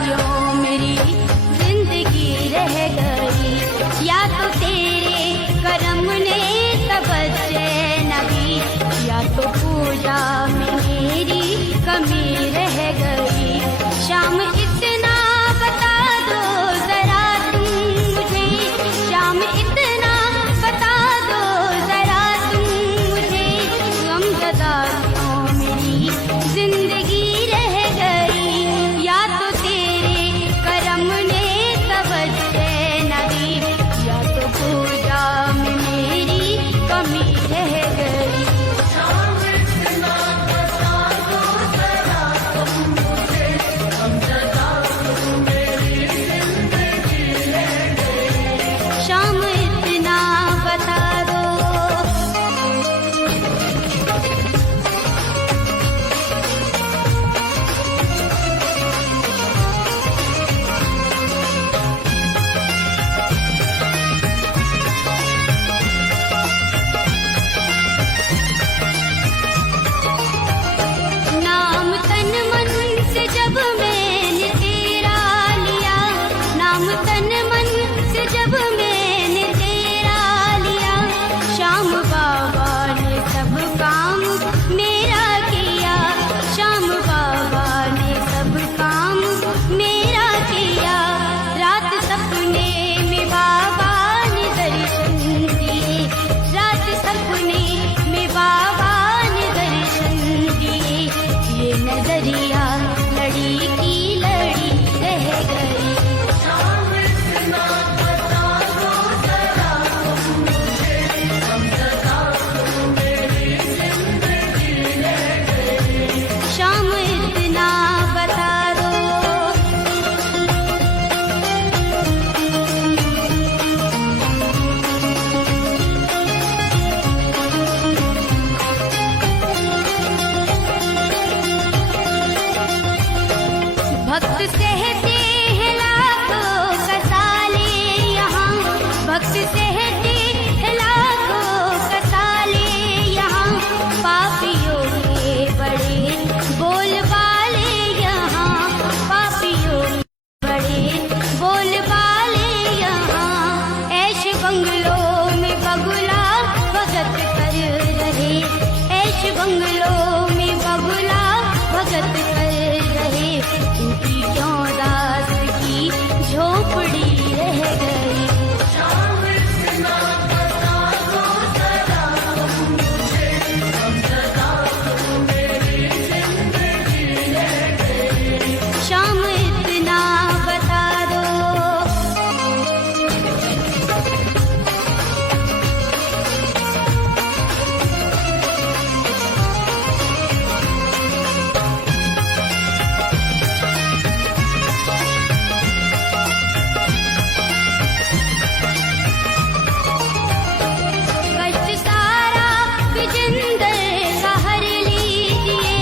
क्यों मेरी जिंदगी रह गई। या तो तेरे करम ने तवज्जे नबी, या तो पूजा में मेरी कमी रह गई। शाम इतना बता दो जरा तुम मुझे, शाम इतना बता दो जरा तुम मुझे, गमज़दा क्यों मेरी जिंदगी रह गई। या तो तेरे करम ने तवज्जे नबी, या तो पूजा में मेरी कमी रह गई। शाम इतना बता दो। नाम तन मन से जब मैंने तेरा लिया, नाम तन मन से जब मैंने तेरा लिया, शाम बाबा ने सब काम मेरा किया, शाम बाबा ने सब काम मेरा किया। रात सपने में बाबा ने दर्शन दिए, रात सपने में बाबा ने दर्शन दिए। ये नजरिया लड़ी की लड़ी रह गई। शाम इतना बता दो। भक्त सहते हैं लाखों कसाले यहाँ, भक्त सहते हैं लाखों कसाले यहाँ, पापियों के बड़े बोलबाले यहाँ, पापियों के बड़े बोलबाले यहाँ। ऐश बंगलों में बगुला भगत कर रहे, ऐश बंगलों में बगुला भगत कर रहे। उनकी क्यों दास की झोपड़ी रह गई। शाम इतना बता दो। कष्ट सारा विजेंद्र का हर लीजिए,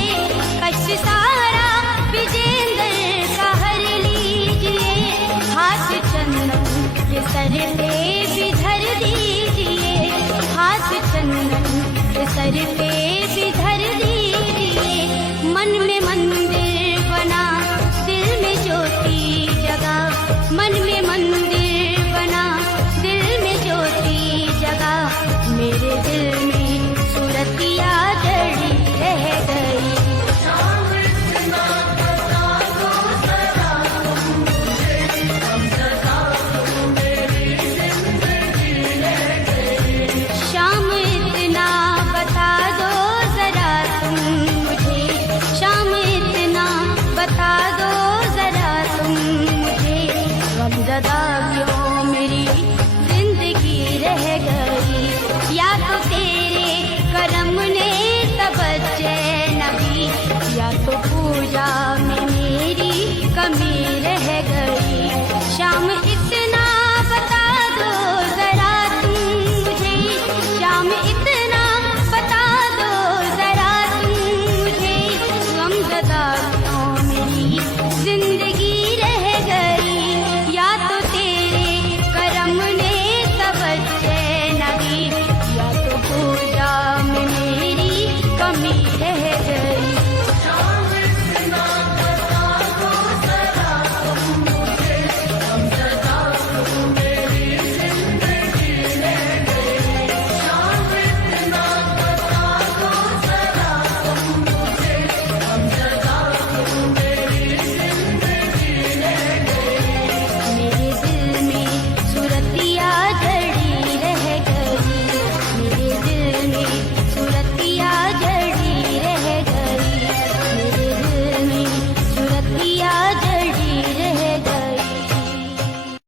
कष्ट सारा विजेंद्र का हर लीजिए। हाथ चंदन के सर पे भी धर दीजिए, हाथ चंदन के सर पे भी धर दीजिए। मन में मंदिर बना, दिल में ज्योति जगा, मन में मंदिर बना, दिल में ज्योति जगा। मेरे दिल में सूरतिया जड़ी रह गई। शाम इतना बता दो जरा तुम मुझे, शाम इतना बता दो जरा तुम मुझे, गमज़दा क्यों मेरी जिंदगी रह गई। या तो तेरे करम ने तवज्जे नबी, या तो पूजा में मेरी कमी रह गई। शाम